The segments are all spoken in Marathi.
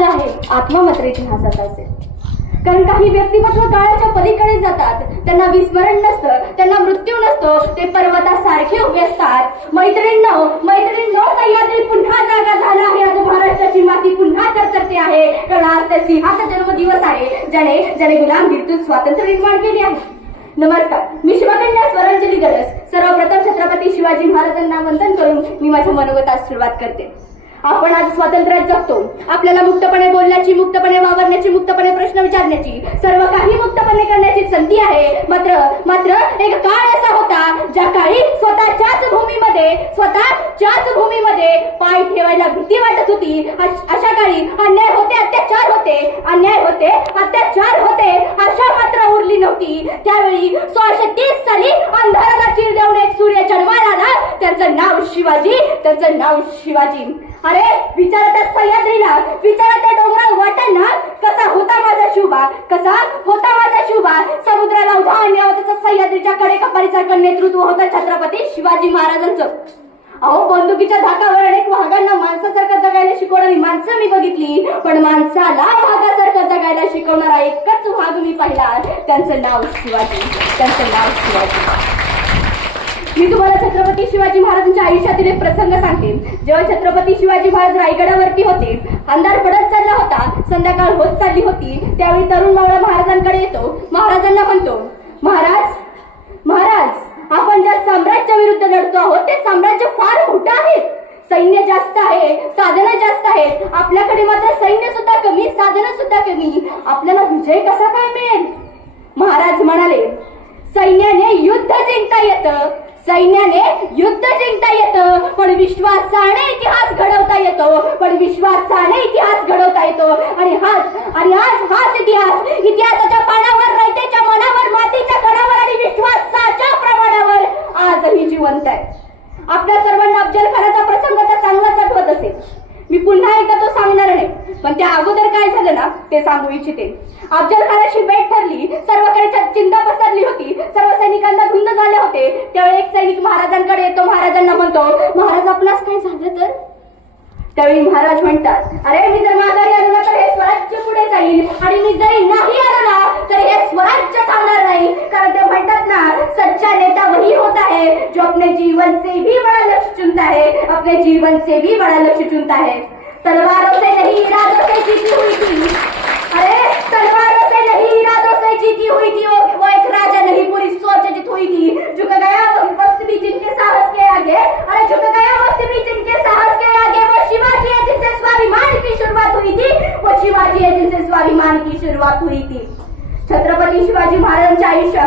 इतिहास आहे आत्मा मात्र इतिहासाचा असेल. कारण काही व्यक्तिमत्व काळाच्या पलीकडे जातात, त्यांना विस्मरण नसतं, त्यांना मृत्यू नसतो, ते पर्वतासारखे उभे असतात. मैत्रिणींनो सह्याद्री पुन्हा जागा झाला आहे. आज महाराष्ट्राची माती पुन्हा तरतरते आहे, कारण आज त्या सिंहाचा जन्मदिवस आहे ज्याने गुलामगिरीतून स्वातंत्र्य निर्माण केले आहे. नमस्कार, मी शिवकन्या स्वरांजली गडस. सर्वप्रथम छत्रपती शिवाजी महाराजांना वंदन करून मी माझ्या मनोगतास सुरुवात करते. आपण आज स्वातंत्र्यात जगतो. आपल्याला मुक्तपणे बोलण्याची, मुक्तपणे वावरण्याची, मुक्तपणे प्रश्न विचारण्याची, सर्व काही मुक्तपणे करण्याची संधी आहे. मात्र एक काळ असा होता ज्या काळी स्वतःच्याच भूमीमध्ये पाय ठेवायला भीती वाटत होती. अशा काळी अन्याय होते, अत्याचार होते, आशा मात्र उरली नव्हती. त्यावेळी 1630 साली अंधाराला चिर देऊन एक सूर्य जन्माला आला. त्याचं नाव शिवाजी. अरे विचारा त्या सह्याद्रीला, विचारा त्या डोंगराळ वाटांना, कसा होता माझा शिवबा. समुद्राला उधाण द्यावं त्याचं सह्याद्रीच्या कडेकपारीसारखं नेतृत्व होतं छत्रपती शिवाजी महाराजांचं. अहो, बंदुकीच्या धाकावर अनेक वाघांना माणसासारखं जगायला शिकवणारी माणसं मी बघितली, पण माणसाला वाघासारखं जगायला शिकवणारा एकच वाघ मी पाहिला. त्यांचं नाव शिवाजी. मी तुम्हाला छत्रपती शिवाजी महाराजांच्या आयुष्यातील एक प्रसंग सांगते. जेव्हा छत्रपती शिवाजी महाराज रायगडावरती होते, अंधार पडत चालला होता, संध्याकाळ होत चालली होती. त्यावेळी तरुण मावळा महाराजांकडे येतो. महाराजांना म्हणतो, महाराज, आपण ज्या साम्राज्य विरुद्ध लढतो आहोत ते साम्राज्य फार मोठं आहे. सैन्य जास्त आहे, साधनं जास्त आहेत. आपल्याकडे मात्र सैन्य सुद्धा कमी, साधनं सुद्धा कमी. आपल्याला विजय कसा काय मिळेल? महाराज म्हणाले, सैन्याने युद्ध जिंकता येतं, पण विश्वासाने इतिहास घडवता येतो. आणि हाच इतिहासाच्या पानावर, रयतेच्या मनावर, मातीच्या कणावर आणि विश्वासाच्या प्रमाणावर आजही जिवंत आहे. आपल्या सर्वांना अफजल खानाचा प्रसंग तर चांगलाच आठवत असेल. मी पुन्हा एकदा तो सांगणार नाही, पण त्या अगोदर काय झालं ना ते सांगू इच्छिते. अफजल खानाशी भेट ठरली, सर्वकडे चिंता पसरली होती, सर्व सैनिकांना धुंद झाले होते. त्यावेळी एक सैनिक महाराजांकडे येतो. महाराजांना म्हणतो, महाराज आपणास काय झालं तर? त्यावेळी महाराज म्हणतात, अरे मी जर माघारी आलो ना तर हे स्वराज्य पुढे जाईल, आणि मी जरी नाही आलो ना तर हे स्वराज्य थांबणार नाही. कारण ते म्हणतात ना, सच्चा नेता वही होता है जो अपने जीवन से भी बड़ा लक्ष्य चुनता है. तलवारों से नहीं इरादों से जीती हुई थी. अरे तलवारों से नहीं इरादों से जीती हुई थी वो एक राजा नहीं, पूरी सोच जीत हुई थी. झुक गया वक्त भी जिनके साहस के आगे, वो शिवाजी है जिनसे स्वाभिमान की शुरुआत हुई थी. छत्रपती शिवाजी महाराजांच्या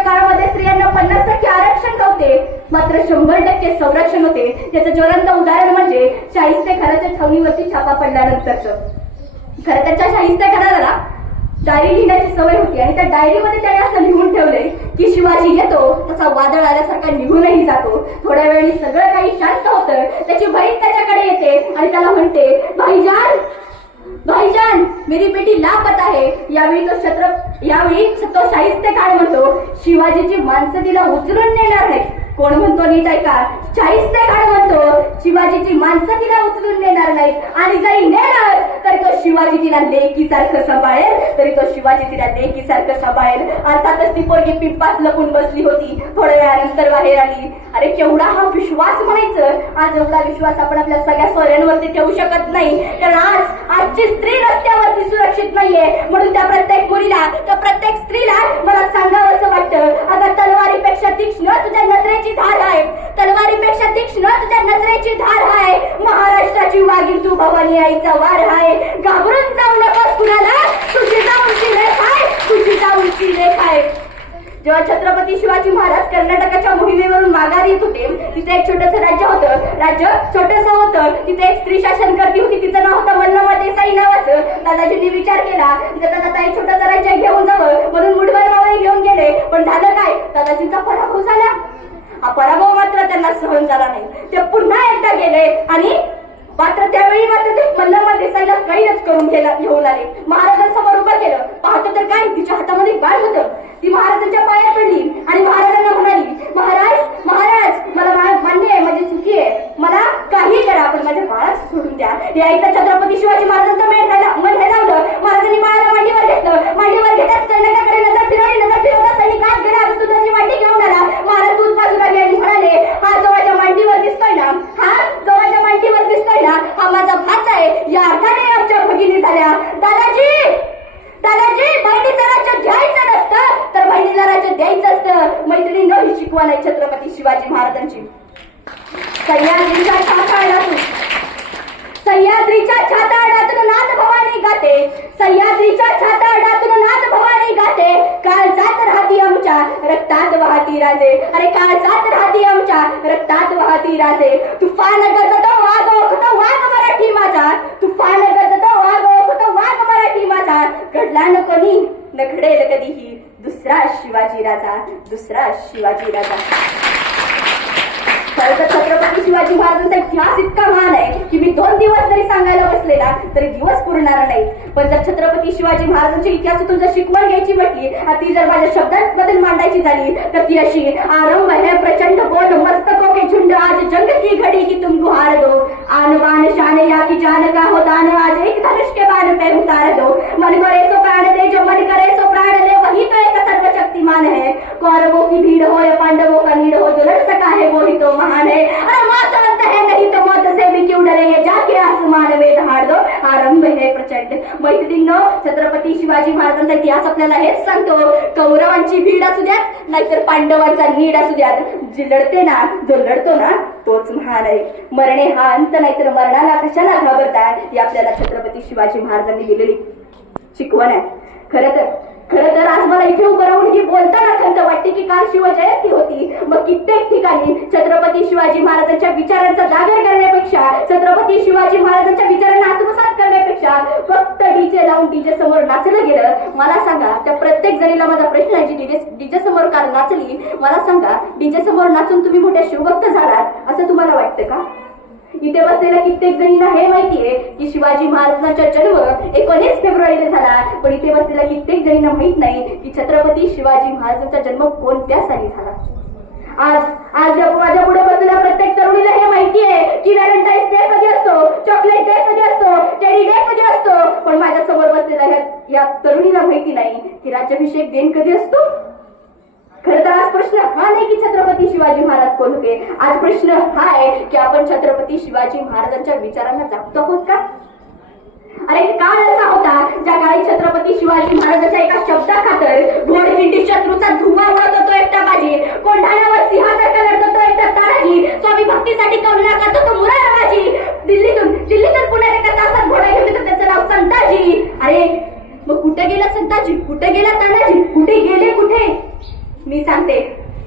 काळामध्ये स्त्रियांना 50% आरक्षण नव्हते, मात्र 100% संरक्षण होते. त्याचं ज्वलंत उदाहरण म्हणजे शाहिस्तेखानाच्या छावणीवरती छापा पडल्यानंतरचं. खरं त्याच्या शाहिस्तेखानाला डायरी लिहिण्याची सवय होती, आणि त्या डायरीमध्ये त्याने असं लिहून ठेवलंय की शिवाजी येतो तसा वादळ आल्यासारखा निघूनही जातो. थोड्या वेळाने सगळं काही शांत होतं. त्याची बहीण त्याच्याकडे येते आणि त्याला म्हणते, भाईजान मेरी बेटी लापता है. यावेळी तो शाहिस्तेखान म्हणतो, शिवाजीची माणसं तिला उचलून नेणार नाही. कोण म्हणतो नीट ऐका, शाहिस्तेखान म्हणतो, शिवाजीची माणसं तिला उचलून नेणार नाहीत, आणि जरी नेणार तरी तो शिवाजी तिला लेकीसारखं सांभाळेल. अर्थातच ती पोरगी पिंपात लपून बसली होती. थोड्या वेळानंतर बाहेर आली. अरे केवढा हा विश्वास म्हणायचं. आज एवढा विश्वास आपण आपल्या सगळ्या सोयऱ्यांवरती ठेवू शकत नाही, कारण आजची स्त्री रस्त्यावरती सुरक्षित नाहीये. म्हणून त्या प्रत्येक मुलीला, त्या प्रत्येक स्त्रीला मला सांगावं असं वाटतं, आता तलवारीपेक्षा तीक्ष्ण तुझ्या नजरेची धार आहे. महाराष्ट्राची वाघीण तू भवानी आईचा वार आहे. घाबरून जाऊ नकोस कुणाला, तुझी जाऊनची लेख आहे. जेव्हा छत्रपती शिवाजी महाराज कर्नाटकाच्या मोहिमेवरून माघारी येत होते, तिथे एक छोटंसं राज्य छोटंसं होतं. तिथे एक स्त्री शासन करती होती. तिचं नाव होतं मल्लमा देसाई नावाचं. दादाजींनी विचार केला, दादा एक छोटंसं राज्य घेऊन जावं, म्हणून मुठभर मावळे घेऊन गेले. पण झालं काय, दादाजींचा पराभव झाला. हा पराभव मात्र त्यांना सहन झाला नाही. ते पुन्हा एकदा गेले आणि मात्र त्यावेळी ते मल्लम्मा देसाईला कैदच करून घेऊन आले. महाराजांसमोर उभं केलं. पाहतो तर काय, तिच्या हातामध्ये बाळ होतं. ती महाराजांच्या पायात पडली आणि महाराजांना म्हणाली, महाराज महाराज मला मान्य आहे, माझी चुकी आहे, मला काही करा पण माझ्या बाळाच सोडून द्या. हे ऐकता छत्रपती शिवाजी महाराजांचं मन हे लावलं. महाराजांनी बाळाला मांडीवर घेतलं. मांडीवर घेतात सैनिकाकडे नजर फिरवता सैनिक आत गेला, दुधाची वाटी घेऊन आला. महाराज दूध बाजूला गेले म्हणाले, हा जो माझ्या मांडीवर दिसतोय ना, हा माझा भाचा आहे. या अर्थाने आमच्या भगिनी झाल्या. दादाजी बहिणीचं राज्य घ्यायचं नसतं तर बहिणीला राज्य द्यायचं असतं. मैत्रिणींनो, ही शिकवण आहे छत्रपती शिवाजी महाराजांची. सह्याद्रीच्या छाताडातून नाद भवानी गाते. सह्याद्रीच्या छाताडातून नाद भवानी गाते. काळ जात राहती आमच्या रक्तात वाहती राजे. अरे काळ जात राहती आमच्या रक्तात वाहती राजे. तुफान गजतो वाघ ओखतो वाघ मराठी माझा. तुफान गजतो वाघ ओखतो वाघ मराठी माझा. घडला न कोणी न घडेल कधीही दुसरा शिवाजी राजा. खरं तर छत्रपती शिवाजी महाराजांचा इतिहास इतका महान आहे की मी 2 दिवस जरी सांगायला बसले ना तरी दिवस पुरणार नाही. पण जर छत्रपती शिवाजी महाराजांच्या इतिहासातून जर शिकवण घ्यायची म्हटली, ती जर माझ्या शब्दांमध्ये मांडायची झाली तर ती अशी, आरंभ है प्रचंड बोल मस्तकों के झुंड, आज जंग की घड़ी की तुम गुहार दो. आन बान शान या की जान का हो दान, आज एक धनुष के बाण पे उतार दो. मन करे सो प्राण दे, जो मन करे सो प्राण ले, वही तो एक सर्वशक्तिमान है. कौरवों की भीड़ हो या पांडवों का नीड़ हो, जो लड़ सका है वो ही तो महान है. अरे मौत अंत है नहीं तो मौत से भी क्यों डरेंगे, जाके आसमान में दहाड़ दो. आरंभ है प्रचंड. मैत्रिणींनो, छत्रपती शिवाजी महाराजांचा इतिहास आपल्याला हेच सांगतो. कौरवांची भीड असू द्यात नाहीतर पांडवांचा नीड असू द्यात, जो लढतो ना तोच महान आहे. मरणे हा अंत नाहीतर मरणाला कशाला घाबरताय, ही आपल्याला छत्रपती शिवाजी महाराजांनी दिलेली शिकवण आहे. खरं तर आज मला इथे उभं राहून ही बोलताना खंत वाटते की काल शिवजयंती होती. मग कित्येक ठिकाणी छत्रपती शिवाजी महाराजांच्या विचारांचा जागर करण्यापेक्षा, छत्रपती शिवाजी महाराजांच्या विचारांना आत्मसात करण्यापेक्षा फक्त डीजे लावून डीजे समोर नाचलं गेलं. मला सांगा, त्या प्रत्येक जणीला माझा प्रश्न आहे, जी डीजे समोर काल नाचली, मला सांगा, डीजे समोर नाचून तुम्ही मोठ्या शिवभक्त झालात असं तुम्हाला वाटतं का? इथे बसलेल्या कित्येक जणींना हे माहितीये की शिवाजी महाराजांचा जन्म 19 फेब्रुवारीला झाला, पण इथे बसलेल्या कित्येक जणींना माहित नाही की छत्रपती शिवाजी महाराजांचा जन्म कोणत्या साली झाला. आज माझ्या पुढे बसलेल्या प्रत्येक तरुणीला हे माहितीये की व्हॅलेंटाईन्स डे कधी असतो, चॉकलेट डे कधी असतो, टेडी डे कधी असतो, पण माझ्या समोर बसलेल्या या तरुणीला माहिती नाही की राज्याभिषेक दिन कधी असतो. खरं तर आज प्रश्न हा नाही की छत्रपती शिवाजी महाराज कोण होते. आज प्रश्न हा आहे की आपण छत्रपती शिवाजी महाराजांच्या विचारांना जपतो आहोत का? अरे काळ असा होता ज्या काळी छत्रपती शिवाजी महाराजांच्या एका शब्दाखातर घोडखिंडी शत्रूचा धुवा उडत होतो एकटा बाजी, कोंढाण्यावर सिंहासारखा लढत होतो एकटा तानाजी, स्वामी भक्तीसाठी कवला करतो तो मुरारबाजी, दिल्लीतून पुण्यात एका तासात घोडा घेऊन येतो त्याचं नाव संताजी. अरे मग कुठे गेला संताजी, कुठे गेला तानाजी, कुठे मी सांगते.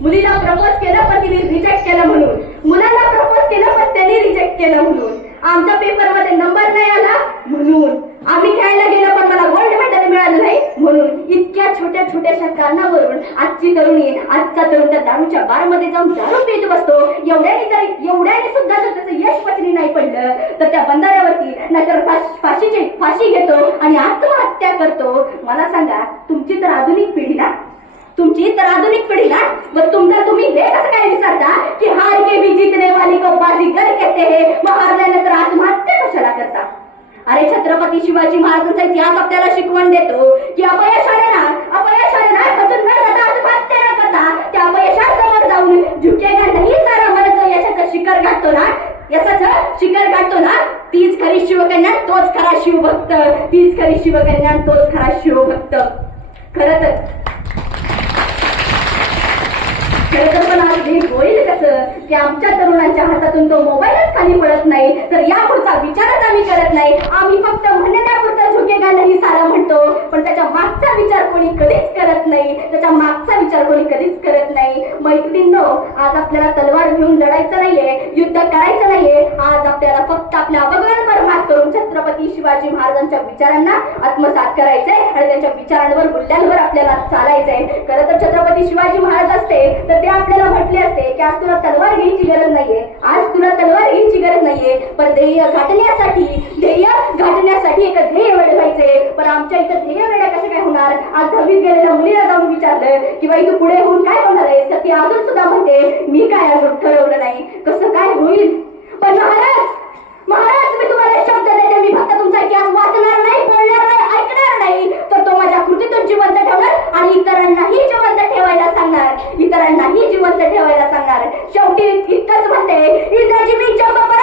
मुलीला प्रपोज केलं पण तिने रिजेक्ट केलं म्हणून, मुलाला प्रपोज केलं पण त्यांनी रिजेक्ट केलं म्हणून, आमच्या पेपरमध्ये नंबर नाही आला म्हणून, आम्ही खेळायला गेलो पण मला गोल्ड मेडल मिळालं नाही म्हणून, इतक्या छोट्याशा कारणावरून आजचा तरुण त्या दारूच्या बारमध्ये जाऊन दारू पीत बसतो. एवढ्याने सुद्धा जर त्याचं यश पचनी नाही पडलं तर त्या बंधाऱ्यावरती नाहीतर फाशी घेतो आणि आत्महत्या करतो. मला सांगा, तुमची तर आधुनिक पिढी ना, मग तुम्ही हे कसं काय विचारता की हार के भी जीतने वाली को बाजीगर कहते हैं, मग हारल्यानंतर आत्महत्या कशाला करता? अरे छत्रपती शिवाजी महाराजांचा इतिहास आपल्याला शिकवण देतो की अपयशाने ना खचून न जाता, आत्महत्या न करता त्या अपयशासमोर जाऊन झुकेगा नाही सारा मन, जो यशाचं शिखर गाठतो ना तीच खरी शिवकन्या, तोच खरा शिवभक्त. खरं तर पण आज हे होईल कसं की आमच्या तरुणांच्या हातातून तो मोबाईलच खाली पडत नाही तर यापुढचा विचारच आम्ही करत नाही. आम्ही फक्त म्हणण्यापुरता झुकेगा नाही सारा म्हणतो, पण त्याच्या मागचा विचार कोणी कधीच करत नाही. मैत्रिणींनो, आज आपल्याला तलवार घेऊन लढायचं नाहीये, युद्ध करायचं नाहीये. आज आपल्याला फक्त आपल्या अवगणांवर मात करून छत्रपती शिवाजी महाराजांच्या विचारांना आत्मसात करायचंय आणि त्यांच्या विचारांवर, मूल्यांवर आपल्याला चालायचंय. खरं तर छत्रपती शिवाजी महाराज असते तर ते आपल्याला म्हटले असते की आज तुला तलवार घ्यायची गरज नाहीये, आज तुला तलवार घ्यायची गरज नाहीये, पण ध्येय गाठण्यासाठी एक ध्येय वेळ व्हायचे. पण आमच्या इथं ध्येय वेळा कसं काय होणार? आज 10वीत गेलेल्या मुलीला जाऊन विचारलं की बाई तू पुढे होऊन काय होणार आहे, तर ती अजून सुद्धा म्हणते मी काय अजून ठरवलं नाही, कसं काय होईल. पण महाराज मी तुम्हाला शब्द देते, मी फक्त तुमचा इतिहास वाचणार नाही, बोलणार नाही, ऐकणार नाही, तर तो माझ्या कृतीतून जिवंत ठेवणार आणि इतरांनाही जिवंत ठेवायला सांगणार. शेवटी इतकंच म्हणते, इंद्राजी मी जग पर